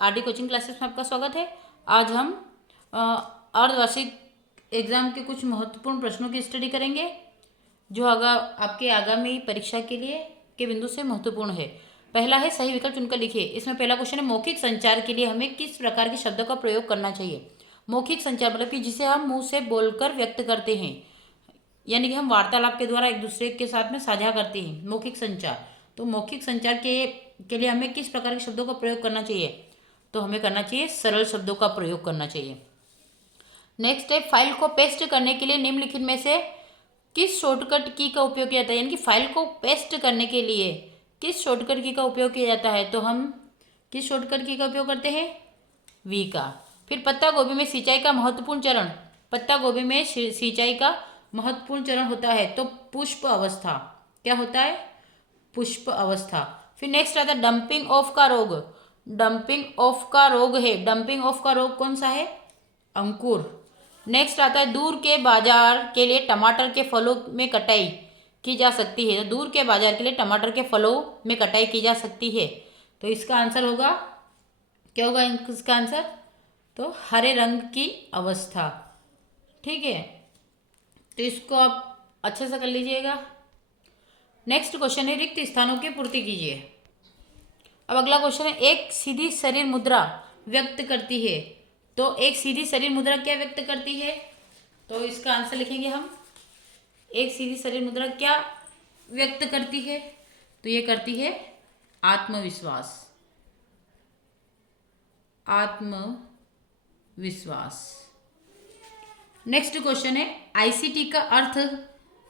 RD coaching classes में आपका स्वागत है। आज हम अर्धवार्षिक एग्जाम के कुछ महत्वपूर्ण प्रश्नों की स्टडी करेंगे जो आपके आगामी परीक्षा के लिए के बिंदु से महत्वपूर्ण है। पहला है सही विकल्प चुनकर लिखिए। इसमें पहला क्वेश्चन है मौखिक संचार के लिए हमें किस प्रकार के शब्दों का प्रयोग करना चाहिए। मौखिक संचार मतलब कि जिसे हम मुंह से बोलकर व्यक्त करते हैं, यानी कि हम वार्तालाप के द्वारा एक दूसरे के साथ में साझा करते हैं, मौखिक संचार। तो मौखिक संचार के लिए हमें किस प्रकार के शब्दों का प्रयोग करना चाहिए, तो हमें करना चाहिए सरल शब्दों का प्रयोग करना चाहिए। नेक्स्ट है फाइल को पेस्ट करने के लिए निम्नलिखित में से किस शॉर्टकट की का उपयोग किया जाता है, यानी कि फाइल को पेस्ट करने के लिए किस शॉर्टकट की का उपयोग किया जाता है, तो हम किस शॉर्टकट की का उपयोग करते हैं, वी का। फिर पत्ता गोभी में सिंचाई का महत्वपूर्ण चरण, पत्ता गोभी में सिंचाई का महत्वपूर्ण चरण होता है तो पुष्प अवस्था। क्या होता है, पुष्प अवस्था। फिर नेक्स्ट आता है डंपिंग ऑफ का रोग, डंपिंग ऑफ का रोग है, डंपिंग ऑफ का रोग कौन सा है, अंकुर। नेक्स्ट आता है दूर के बाजार के लिए टमाटर के फलों में कटाई की जा सकती है, तो दूर के बाजार के लिए टमाटर के फलों में कटाई की जा सकती है, तो इसका आंसर होगा, क्या होगा इसका आंसर, तो हरे रंग की अवस्था। ठीक है, तो इसको आप अच्छे से कर लीजिएगा। नेक्स्ट क्वेश्चन है रिक्त स्थानों की पूर्ति कीजिए। अब अगला क्वेश्चन है एक सीधी शरीर मुद्रा व्यक्त करती है, तो एक सीधी शरीर मुद्रा क्या व्यक्त करती है, तो इसका आंसर लिखेंगे हम। एक सीधी शरीर मुद्रा क्या व्यक्त करती है, तो ये करती है आत्मविश्वास, आत्मविश्वास। नेक्स्ट क्वेश्चन है आईसीटी का अर्थ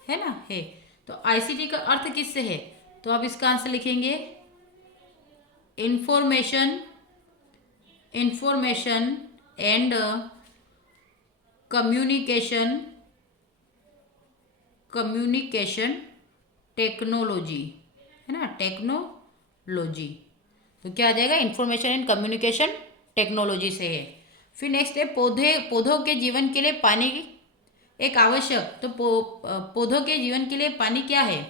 है ना, है, तो आईसीटी का अर्थ किससे है, तो आप इसका आंसर लिखेंगे इंफॉर्मेशन एंड कम्युनिकेशन टेक्नोलॉजी, है ना, टेक्नोलॉजी। तो क्या आ जाएगा, इंफॉर्मेशन एंड कम्युनिकेशन टेक्नोलॉजी से है। फिर नेक्स्ट है पौधों के जीवन के लिए पानी एक आवश्यक, तो पौधों के जीवन के लिए पानी क्या है,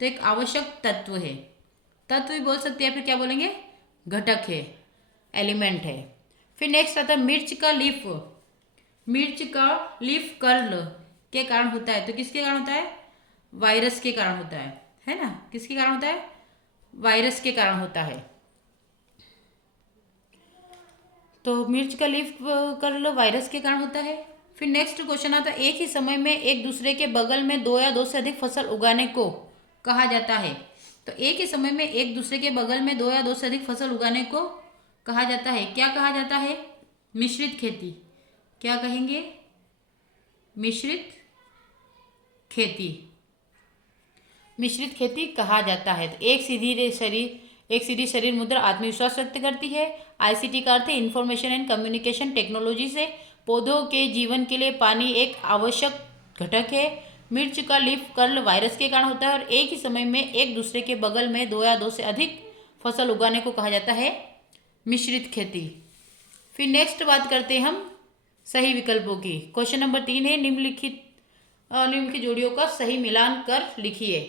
तो एक आवश्यक तत्व है, तत्व भी बोल सकते हैं, फिर क्या बोलेंगे, घटक है, एलिमेंट है। फिर नेक्स्ट आता है मिर्च का लीफ कर्ल के कारण होता है, तो किसके कारण होता है, वायरस के कारण होता है ना, किसके कारण होता है, वायरस के कारण होता है। तो मिर्च का लीफ कर्ल वायरस के कारण होता है। फिर नेक्स्ट क्वेश्चन आता है एक ही समय में एक दूसरे के बगल में दो या दो से अधिक फसल उगाने को कहा जाता है, तो एक ही समय में एक दूसरे के बगल में दो या दो से अधिक फसल उगाने को कहा जाता है, क्या कहा जाता है, मिश्रित खेती। क्या कहेंगे, मिश्रित खेती, मिश्रित खेती कहा जाता है। तो एक सीधी शरीर मुद्रा आत्मविश्वास व्यक्त करती है। आईसीटी का अर्थ है इंफॉर्मेशन एंड कम्युनिकेशन टेक्नोलॉजी से। पौधों के जीवन के लिए पानी एक आवश्यक घटक है। मिर्च का लीफ कर्ल वायरस के कारण होता है, और एक ही समय में एक दूसरे के बगल में दो या दो से अधिक फसल उगाने को कहा जाता है मिश्रित खेती। फिर नेक्स्ट बात करते हैं हम सही विकल्पों की। क्वेश्चन नंबर 3 है निम्नलिखित जोड़ियों का सही मिलान कर लिखिए।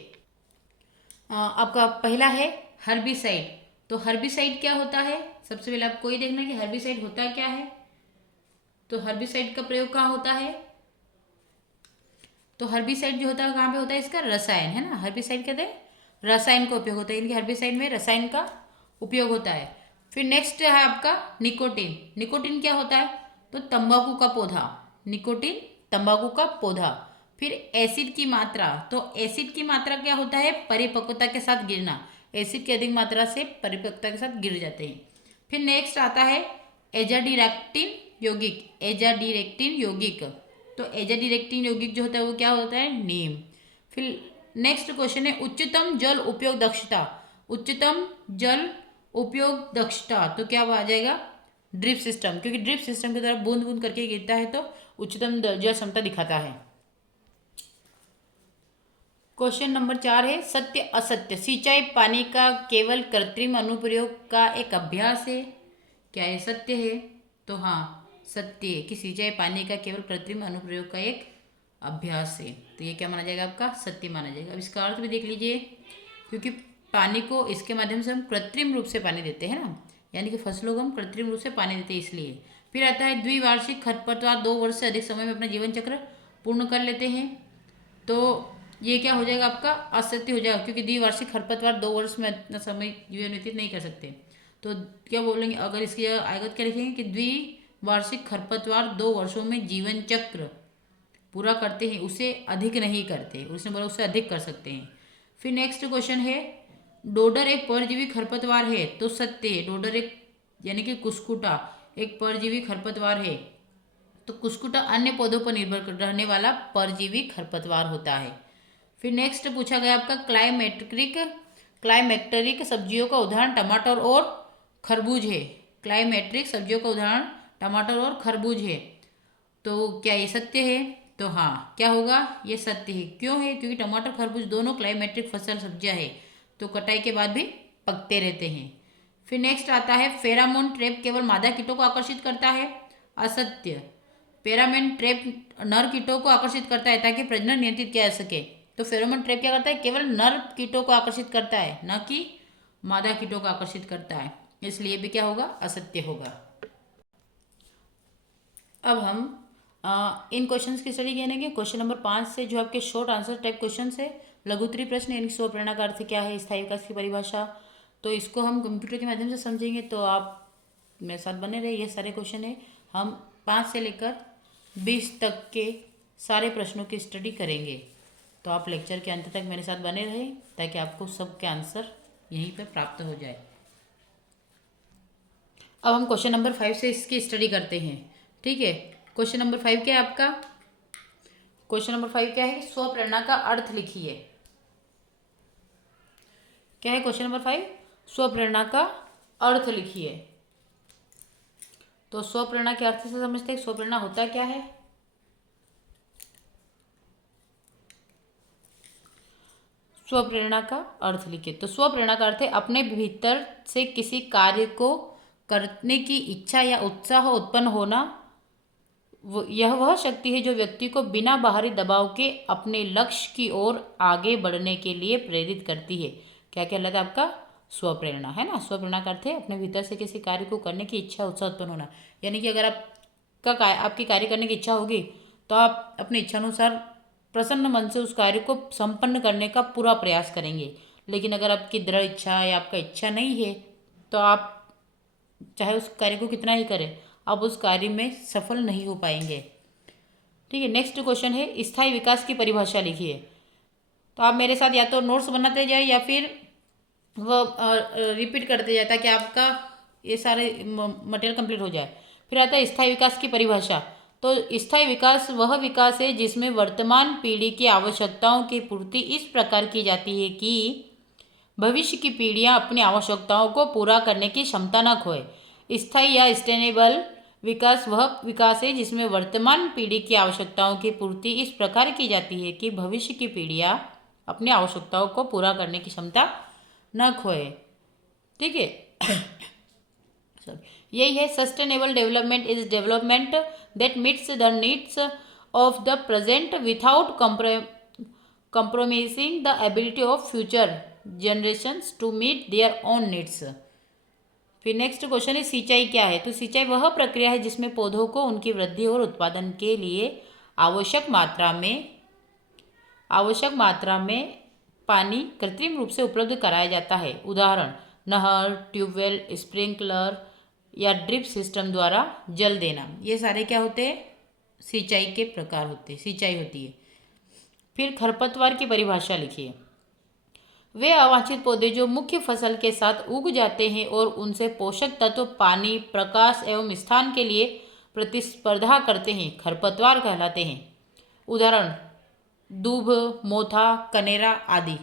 आपका पहला है हर्बिसाइड, तो हर्बिसाइड क्या होता है, सबसे पहले आपको ये देखना है कि हर्बिसाइड होता क्या है, तो हर्बिसाइड का प्रयोग कहाँ होता है, तो हर्बिसाइड जो होता है कहाँ पे होता है, इसका रसायन, है ना, हर्बिसाइड कहते हैं रसायन का उपयोग होता है, यानी कि हर्बिसाइड में रसायन का उपयोग होता है। फिर नेक्स्ट है आपका निकोटिन, निकोटिन क्या होता है, तो तंबाकू का पौधा, निकोटिन तंबाकू का पौधा। फिर एसिड की मात्रा, तो एसिड की मात्रा क्या होता है, परिपक्वता के साथ गिरना, एसिड की अधिक मात्रा से परिपक्वता के साथ गिर जाते हैं। फिर नेक्स्ट आता है एजाडिरेक्टिन यौगिक, एजाडिरेक्टिन यौगिक, तो एजाडिरेक्टिन यौगिक जो होता है वो क्या होता है, नीम। फिर नेक्स्ट क्वेश्चन है उच्चतम जल उपयोग दक्षता, उच्चतम जल उपयोग दक्षता, तो क्या आ जाएगा, ड्रिप सिस्टम, क्योंकि ड्रिप सिस्टम की तरफ बूंद बूंद करके गिरता है तो उच्चतम जल क्षमता दिखाता है। क्वेश्चन नंबर 4 है सत्य असत्य, सिंचाई पानी का केवल कृत्रिम अनुप्रयोग का एक अभ्यास है, क्या ये सत्य है, तो हाँ सत्य है कि सिंचाई पानी का केवल कृत्रिम अनुप्रयोग का एक अभ्यास है, तो ये क्या माना जाएगा, आपका सत्य माना जाएगा। अब इसका अर्थ भी देख लीजिए, क्योंकि पानी को इसके माध्यम से हम कृत्रिम रूप से पानी देते हैं ना, यानी कि फसलों को हम कृत्रिम रूप से पानी देते हैं इसलिए। फिर आता है द्विवार्षिक खरपतवार 2 वर्ष से अधिक समय में अपना जीवन चक्र पूर्ण कर लेते हैं। तो ये क्या हो जाएगा, आपका असत्य हो जाएगा, क्योंकि द्विवार्षिक खरपतवार 2 वर्ष में इतना समय जीवन व्यतीत नहीं कर सकते। तो क्या बोलेंगे, अगर इसकी आगत क्या लिखेंगे कि द्विवार्षिक खरपतवार 2 वर्षों में जीवन चक्र पूरा करते हैं, उसे अधिक नहीं करते। उसने बोला उससे अधिक कर सकते हैं। फिर नेक्स्ट क्वेश्चन है, डोडर एक परजीवी खरपतवार है, तो सत्य है। डोडर एक यानी कि कुस्कुटा एक परजीवी खरपतवार है, तो कुस्कुटा अन्य पौधों पर निर्भर रहने वाला परजीवी खरपतवार होता है। फिर नेक्स्ट पूछा गया आपका क्लाइमेक्टरिक सब्जियों का उदाहरण टमाटर और खरबूज है। क्लाइमेट्रिक सब्जियों का उदाहरण टमाटर और खरबूज है, तो क्या ये सत्य है? तो हाँ, क्या होगा, ये सत्य है। क्यों है? क्योंकि टमाटर खरबूज दोनों क्लाइमेट्रिक फसल सब्जियां है, तो कटाई के बाद भी पकते रहते हैं। फिर नेक्स्ट आता है, फेरामोन ट्रैप केवल मादा कीटों को आकर्षित करता है। असत्य। फेरामोन ट्रैप नर कीटों को आकर्षित करता है ताकि प्रजनन नियंत्रित किया जा सके। तो फेरोमोन ट्रैप क्या करता है, केवल नर कीटों को आकर्षित करता है, न कि मादा कीटों को आकर्षित करता है, इसलिए भी क्या होगा, असत्य होगा। अब हम इन क्वेश्चंस की स्टडी करेंगे। क्वेश्चन नंबर 5 से जो आपके शॉर्ट आंसर टाइप क्वेश्चन है, लघुत्तरीय प्रश्न यानी स्वप्रेरणा का अर्थ क्या है, स्थायी विकास की परिभाषा, तो इसको हम कंप्यूटर के माध्यम से समझेंगे। तो आप मेरे साथ बने रहे। ये सारे क्वेश्चन है, हम 5 से लेकर 20 तक के सारे प्रश्नों की स्टडी करेंगे। तो आप लेक्चर के अंत तक मेरे साथ बने रहे ताकि आपको सबके आंसर यहीं पर प्राप्त हो जाए। अब हम क्वेश्चन नंबर 5 से इसकी स्टडी करते हैं। ठीक है, क्वेश्चन नंबर 5 क्या है आपका? क्वेश्चन नंबर 5 क्या है? स्वप्रेरणा का अर्थ लिखिए। क्या है क्वेश्चन नंबर 5? स्वप्रेरणा का अर्थ लिखिए। तो स्वप्रेरणा के अर्थ से समझते हैं स्वप्रेरणा होता क्या है। स्वप्रेरणा का अर्थ लिखिए। तो स्वप्रेरणा का अर्थ है अपने भीतर से किसी कार्य को करने की इच्छा या उत्साह उत्पन्न होना। यह वह शक्ति है जो व्यक्ति को बिना बाहरी दबाव के अपने लक्ष्य की ओर आगे बढ़ने के लिए प्रेरित करती है। क्या कहलाता है आपका? स्वप्रेरणा, है ना। स्वप्रेरणा का अर्थ है अपने भीतर से किसी कार्य को करने की इच्छा उत्साह उत्पन्न होना। यानी कि अगर आपकी कार्य करने की इच्छा होगी तो आप अपनी इच्छानुसार प्रसन्न मन से उस कार्य को संपन्न करने का पूरा प्रयास करेंगे। लेकिन अगर आपकी दृढ़ इच्छा या आपका इच्छा नहीं है तो आप चाहे उस कार्य को कितना ही करें, आप उस कार्य में सफल नहीं हो पाएंगे। ठीक है, नेक्स्ट क्वेश्चन है, स्थायी विकास की परिभाषा लिखिए। तो आप मेरे साथ या तो नोट्स बनाते जाए या फिर वो रिपीट करते जाए ताकि आपका ये सारे मटेरियल कंप्लीट हो जाए। फिर आता है स्थायी विकास की परिभाषा। तो स्थायी विकास वह विकास है जिसमें वर्तमान पीढ़ी की आवश्यकताओं की पूर्ति इस प्रकार की जाती है कि भविष्य की पीढ़ियां अपनी आवश्यकताओं को पूरा करने की क्षमता न खोए। स्थायी या सस्टेनेबल विकास वह विकास है जिसमें वर्तमान पीढ़ी की आवश्यकताओं की पूर्ति इस प्रकार की जाती है कि भविष्य की पीढ़ियां अपनी आवश्यकताओं को पूरा करने की क्षमता न खोए। ठीक है, यही है sustainable development is development that meets the needs of the present without compromising the ability of future generations to meet their own needs। फिर नेक्स्ट क्वेश्चन है, सिंचाई क्या है? तो सिंचाई वह प्रक्रिया है जिसमें पौधों को उनकी वृद्धि और उत्पादन के लिए आवश्यक मात्रा में पानी कृत्रिम रूप से उपलब्ध कराया जाता है। उदाहरण, नहर, ट्यूबवेल, स्प्रिंकलर या ड्रिप सिस्टम द्वारा जल देना। ये सारे क्या होते हैं? सिंचाई के प्रकार होते हैं, सिंचाई होती है। फिर खरपतवार की परिभाषा लिखिए। वे अवांछित पौधे जो मुख्य फसल के साथ उग जाते हैं और उनसे पोषक तत्व, पानी, प्रकाश एवं स्थान के लिए प्रतिस्पर्धा करते हैं, खरपतवार कहलाते हैं। उदाहरण, दूब, मोथा, कनेरा आदि।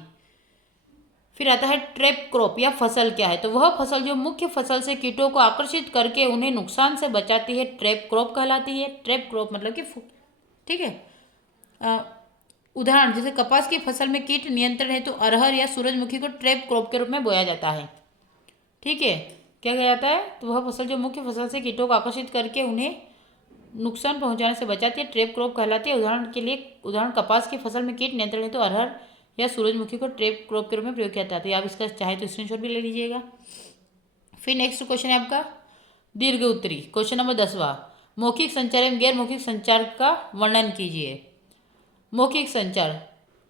फिर आता है ट्रैप क्रॉप या फसल क्या है? तो वह फसल जो मुख्य फसल से कीटों को आकर्षित करके उन्हें नुकसान से बचाती है, ट्रैप क्रॉप कहलाती है। ट्रैप क्रॉप मतलब कि ठीक है। उदाहरण, जैसे कपास की फसल में कीट नियंत्रण है तो अरहर या सूरजमुखी को ट्रैप क्रॉप के रूप में बोया जाता है। ठीक है, क्या कहा जाता है? तो वह फसल जो मुख्य फसल से कीटों को आकर्षित करके उन्हें नुकसान पहुंचाने से बचाती है, ट्रैप क्रॉप कहलाती है। उदाहरण कपास की फसल में कीट नियंत्रण है तो अरहर या सूरजमुखी को ट्रैप क्रॉप के रूप में प्रयोग किया जाता है। तो आप इसका चाहे तो स्क्रीनशॉट भी ले लीजिएगा। फिर नेक्स्ट क्वेश्चन है आपका दीर्घ उत्तरी, क्वेश्चन नंबर 10वां, मौखिक संचार एवं गैर मौखिक संचार का वर्णन कीजिए। मौखिक संचार,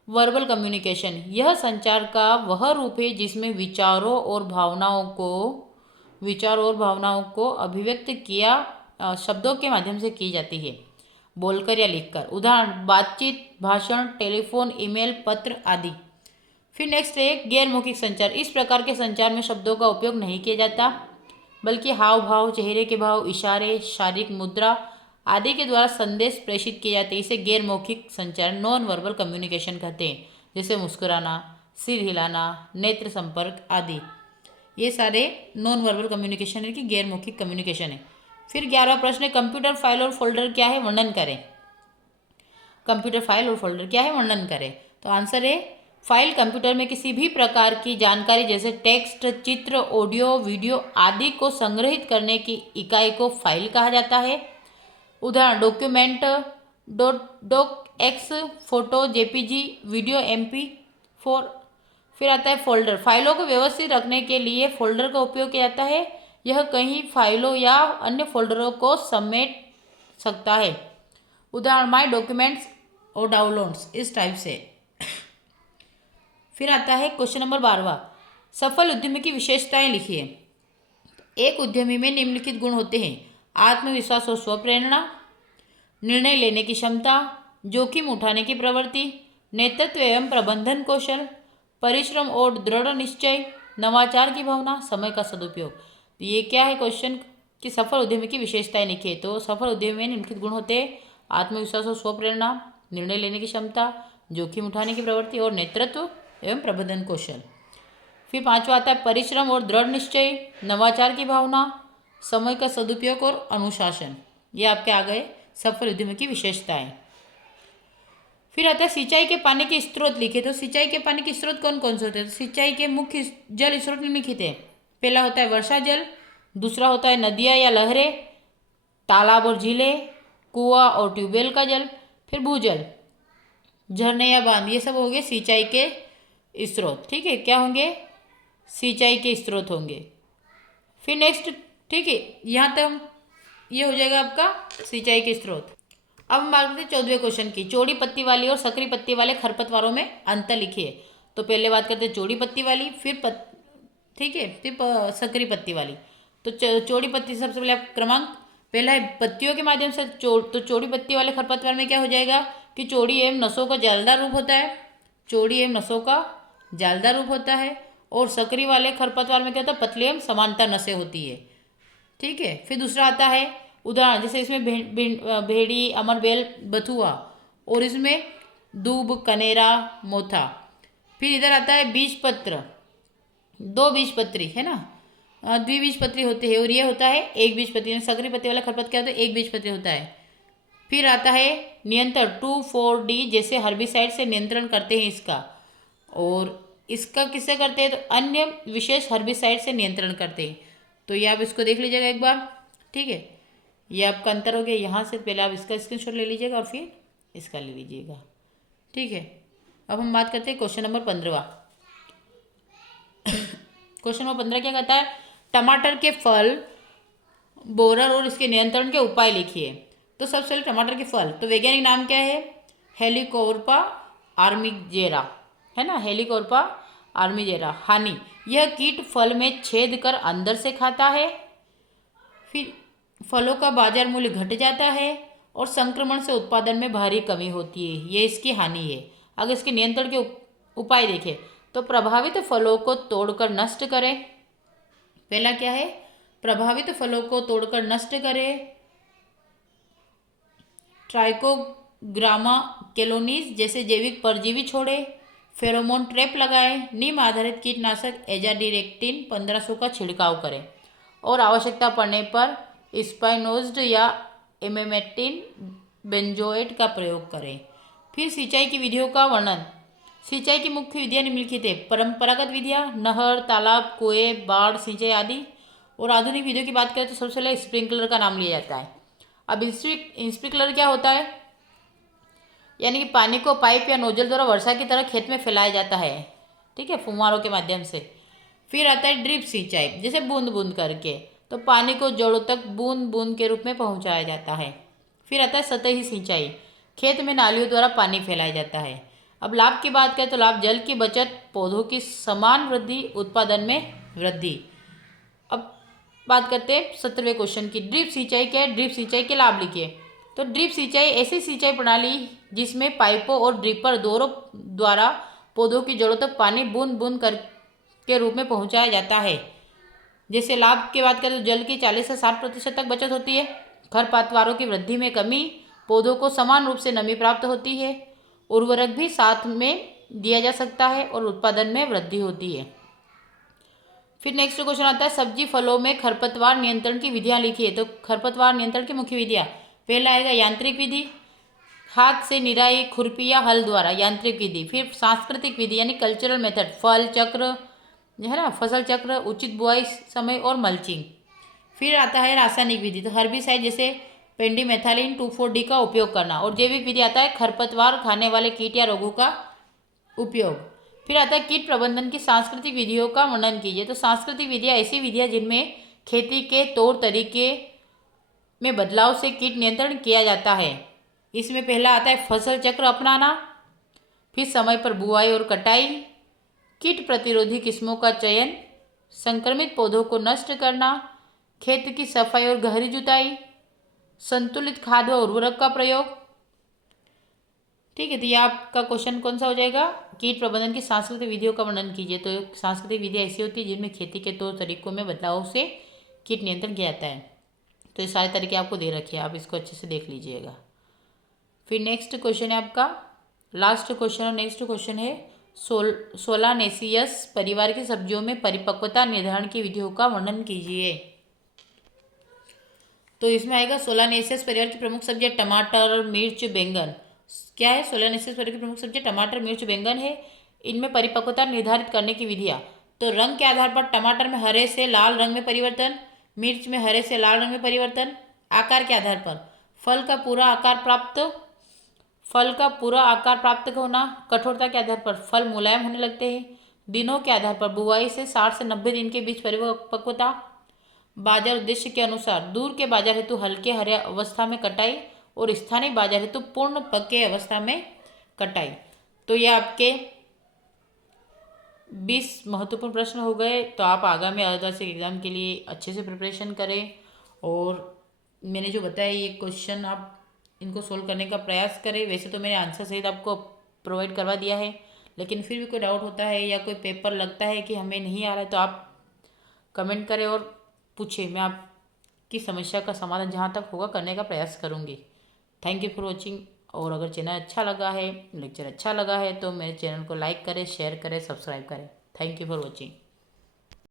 वर्बल कम्युनिकेशन, यह संचार का वह रूप है जिसमें विचारों और भावनाओं को अभिव्यक्त किया शब्दों के माध्यम से की जाती है, बोलकर या लिखकर। उदाहरण बातचीत, भाषण, टेलीफोन, ईमेल, पत्र आदि। फिर नेक्स्ट है गैर मौखिक संचार, इस प्रकार के संचार में शब्दों का उपयोग नहीं किया जाता बल्कि हाव भाव, चेहरे के भाव, इशारे, शारीरिक मुद्रा आदि के द्वारा संदेश प्रेषित किए जाते हैं। इसे गैर मौखिक संचार, नॉन वर्बल कम्युनिकेशन कहते हैं, जैसे मुस्कुराना, सिर हिलाना, नेत्र संपर्क आदि। ये सारे नॉन वर्बल कम्युनिकेशन है कि गैर मौखिक कम्युनिकेशन है। फिर 11वां प्रश्न है कंप्यूटर फाइल और फोल्डर क्या है, वर्णन करें। कंप्यूटर फाइल और फोल्डर क्या है, वर्णन करें। तो आंसर है फाइल कंप्यूटर में किसी भी प्रकार की जानकारी जैसे टेक्स्ट, चित्र, ऑडियो, वीडियो आदि को संग्रहित करने की इकाई को फाइल कहा जाता है। उदाहरण document, docx, photo, JPG, video MP4। फिर आता है फोल्डर, फाइलों को व्यवस्थित रखने के लिए फोल्डर का उपयोग किया जाता है। यह कई फाइलों या अन्य फोल्डरों को समेट सकता है। उदाहरण माई डॉक्यूमेंट्स और डाउनलोड्स, इस टाइप से। फिर आता है क्वेश्चन नंबर 12वां, सफल उद्यमी की विशेषताएं लिखिए। एक उद्यमी में निम्नलिखित गुण होते हैं, आत्मविश्वास और स्वप्रेरणा, निर्णय लेने की क्षमता, जोखिम उठाने की प्रवृत्ति, नेतृत्व एवं प्रबंधन कौशल, परिश्रम और दृढ़ निश्चय, नवाचार की भावना, समय का सदुपयोग। तो ये क्या है क्वेश्चन कि सफल उद्यमी की विशेषताएं लिखिए। तो सफल उद्यमी में निम्नलिखित गुण होते हैं, आत्मविश्वास और स्वप्रेरणा, निर्णय लेने की क्षमता, जोखिम उठाने की प्रवृत्ति और नेतृत्व एवं प्रबंधन कौशल। फिर 5वां आता है परिश्रम और दृढ़ निश्चय, नवाचार की भावना, समय का सदुपयोग और अनुशासन। ये आपके आ गए सफल उद्यमी की विशेषताएं। फिर आता है सिंचाई के पानी के स्रोत लिखे। तो सिंचाई के पानी के स्रोत कौन कौन से होते हैं। तो सिंचाई के मुख्य जल स्रोत निम्नलिखित है। पहला होता है वर्षा जल, दूसरा होता है नदियाँ या लहरें, तालाब और झीलें, कुआं और ट्यूबवेल का जल, फिर भूजल, झरने या बांध। ये सब हो गए सिंचाई के स्रोत। ठीक है, क्या होंगे, सिंचाई के स्रोत होंगे। फिर नेक्स्ट, ठीक है, यहाँ तक ये हो जाएगा आपका सिंचाई के स्रोत। अब हम बात करते हैं 14वें क्वेश्चन की, चौड़ी पत्ती वाली और सकरी पत्ती वाले खरपतवारों में अंतर लिखिए। तो पहले बात करते हैं चौड़ी पत्ती वाली, फिर ठीक है, फिर सकरी पत्ती वाली। तो चौड़ी पत्ती सबसे पहले क्रमांक पहला है पत्तियों के माध्यम से तो चौड़ी पत्ती वाले खरपतवार में क्या हो जाएगा कि चौड़ी एवं नसों का जालदार रूप होता है, चौड़ी एवं नसों का जालदार रूप होता है। और सकरी वाले खरपतवार में क्या होता है, पतली एवं समांतर नसें होती है। ठीक है, फिर दूसरा आता है उदाहरण, जैसे इसमें भेड़ी, अमरबेल, बथुआ, और इसमें दूब, कनेरा, मोथा। फिर इधर आता है बीजपत्र, 2 बीजपत्री है ना, द्विबीजपत्री होते हैं, और ये होता है एक बीजपत्री। सकरी पत्ती वाला खरपत क्या होता है, एक बीजपत्री होता है। फिर आता है नियंत्रण 2,4-D, जैसे हर्बिसाइड से नियंत्रण करते हैं इसका, और इसका किससे करते हैं, तो अन्य विशेष हर्बिसाइड से नियंत्रण करते हैं। तो ये आप इसको देख लीजिएगा एक बार। ठीक है, ये आपका अंतर हो गया। यहाँ से पहले आप इसका स्क्रीनशॉट ले लीजिएगा और फिर इसका ले लीजिएगा। ठीक है, अब हम बात करते हैं क्वेश्चन नंबर 15वां। क्वेश्चन नंबर 15 क्या कहता है, टमाटर के फल, बोरर और इसके नियंत्रण के उपाय लिखिए। तो सबसे पहले टमाटर के फल, तो वैज्ञानिक नाम क्या है, हेलिकोवर्पा आर्मिजेरा, है ना, हेलिकोवर्पा आर्मिजेरा। हानि, यह कीट फल में छेद कर अंदर से खाता है। फिर फलों का बाजार मूल्य घट जाता है और संक्रमण से उत्पादन में भारी कमी होती है, ये इसकी हानि है। अगर इसके नियंत्रण के उपाय देखें तो प्रभावित फलों को तोड़कर नष्ट करें। पहला क्या है, प्रभावित फलों को तोड़कर नष्ट करें। ट्राइकोग्रामा केलोनीज जैसे जैविक परजीवी छोड़े, फेरोमोन ट्रैप लगाएं, नीम आधारित कीटनाशक एजाडिरेक्टिन 1500 का छिड़काव करें, और आवश्यकता पड़ने पर स्पाइनोज्ड या इमेमेक्टिन बेंजोएट का प्रयोग करें। फिर सिंचाई की विधियों का वर्णन। सिंचाई की मुख्य विधियाँ निम्नलिखित है, परंपरागत विधियाँ, नहर, तालाब, कुएं, बाढ़ सिंचाई आदि। और आधुनिक विधियों की बात करें तो सबसे पहले स्प्रिंकलर का नाम लिया जाता है। अब स्प्रिंकलर क्या होता है, यानी कि पानी को पाइप या नोजल द्वारा वर्षा की तरह खेत में फैलाया जाता है। ठीक है, फुहारों के माध्यम से। फिर आता है ड्रिप सिंचाई, जैसे बूंद बूंद करके, तो पानी को जड़ों तक बूंद बूंद के रूप में पहुंचाया जाता है। फिर आता है सतही सिंचाई, खेत में नालियों द्वारा पानी फैलाया जाता है। अब लाभ की बात करें तो लाभ जल की बचत, पौधों की समान वृद्धि, उत्पादन में वृद्धि। अब बात करते हैं 17वें क्वेश्चन की। ड्रिप सिंचाई क्या है? ड्रिप सिंचाई के लाभ लिखिए। तो ड्रिप सिंचाई ऐसी सिंचाई प्रणाली जिसमें पाइपों और ड्रिपर दोनों द्वारा पौधों की जड़ों तक पानी बूंद बूंद कर के रूप में पहुंचाया जाता है। जैसे लाभ की बात करें तो जल की 40 से 60% तक बचत होती है, खरपतवारों की वृद्धि में कमी, पौधों को समान रूप से नमी प्राप्त होती है, उर्वरक भी साथ में दिया जा सकता है और उत्पादन में वृद्धि होती है। फिर नेक्स्ट क्वेश्चन आता है सब्जी फलों में खरपतवार नियंत्रण की विधियां लिखिए। तो खरपतवार नियंत्रण की मुख्य विधियां, पहला आएगा यांत्रिक विधि, हाथ से निराई, खुरपी या हल द्वारा, यांत्रिक विधि। फिर सांस्कृतिक विधि यानी कल्चरल मेथड, फल चक्र है ना, फसल चक्र, उचित बुआई समय और मल्चिंग। फिर आता है रासायनिक विधि, तो हर्बिसाइड जैसे पेंडिमेथालिन 2,4-D का उपयोग करना। और जैविक विधि आता है खरपतवार खाने वाले कीट या रोगों का उपयोग। फिर आता है कीट प्रबंधन की सांस्कृतिक विधियों का वर्णन कीजिए। तो सांस्कृतिक विधियाँ ऐसी विधियाँ जिनमें खेती के तौर तरीके में बदलाव से कीट नियंत्रण किया जाता है। इसमें पहला आता है फसल चक्र अपनाना, फिर समय पर बुआई और कटाई, कीट प्रतिरोधी किस्मों का चयन, संक्रमित पौधों को नष्ट करना, खेत की सफाई और गहरी जुताई, संतुलित खाद व उर्वरक का प्रयोग। ठीक है, तो ये आपका क्वेश्चन कौन सा हो जाएगा? कीट प्रबंधन की सांस्कृतिक विधियों का वर्णन कीजिए। तो सांस्कृतिक विधियाँ ऐसी होती है जिनमें खेती के तौर तरीकों में बदलाव से कीट नियंत्रण किया जाता है। तो ये सारे तरीके आपको दे रखे हैं, आप इसको अच्छे से देख लीजिएगा। फिर नेक्स्ट क्वेश्चन है आपका लास्ट क्वेश्चन, और नेक्स्ट क्वेश्चन है सोलानेसियस परिवार की सब्जियों में परिपक्वता निर्धारण की विधियों का वर्णन कीजिए। तो इसमें आएगा सोलानेसियस परिवार की प्रमुख सब्जियां टमाटर, मिर्च, बैंगन। क्या है? सोलानेसियस परिवार की प्रमुख सब्जियां टमाटर, मिर्च, बैंगन है। इनमें परिपक्वता निर्धारित करने की विधियां, तो रंग के आधार पर टमाटर में हरे से लाल रंग में परिवर्तन, मिर्च में हरे से लाल रंग में परिवर्तन। आकार के आधार पर फल का पूरा आकार प्राप्त होना, कठोरता के आधार पर फल मुलायम होने लगते हैं, दिनों के आधार पर बुआई से 60 से 90 दिन के बीच परिपक्वता, बाजार उद्देश्य के अनुसार दूर के बाजार हेतु हल्के हरे अवस्था में कटाई और स्थानीय बाजार हेतु पूर्ण पके अवस्था में कटाई। तो ये आपके 20 महत्वपूर्ण प्रश्न हो गए। तो आप आगामी अर्धवार्षिक एग्जाम के लिए अच्छे से प्रिपरेशन करें, और मैंने जो बताया ये क्वेश्चन आप इनको सोल्व करने का प्रयास करें। वैसे तो मैंने आंसर सहित आपको प्रोवाइड करवा दिया है, लेकिन फिर भी कोई डाउट होता है या कोई पेपर लगता है कि हमें नहीं आ रहा है, तो आप कमेंट करें और पूछे, मैं आपकी समस्या का समाधान जहाँ तक होगा करने का प्रयास करूँगी। Thank you for watching. और अगर चैनल अच्छा लगा है, लेक्चर अच्छा लगा है, तो मेरे चैनल को लाइक करें, शेयर करें, सब्सक्राइब करें। Thank you for watching.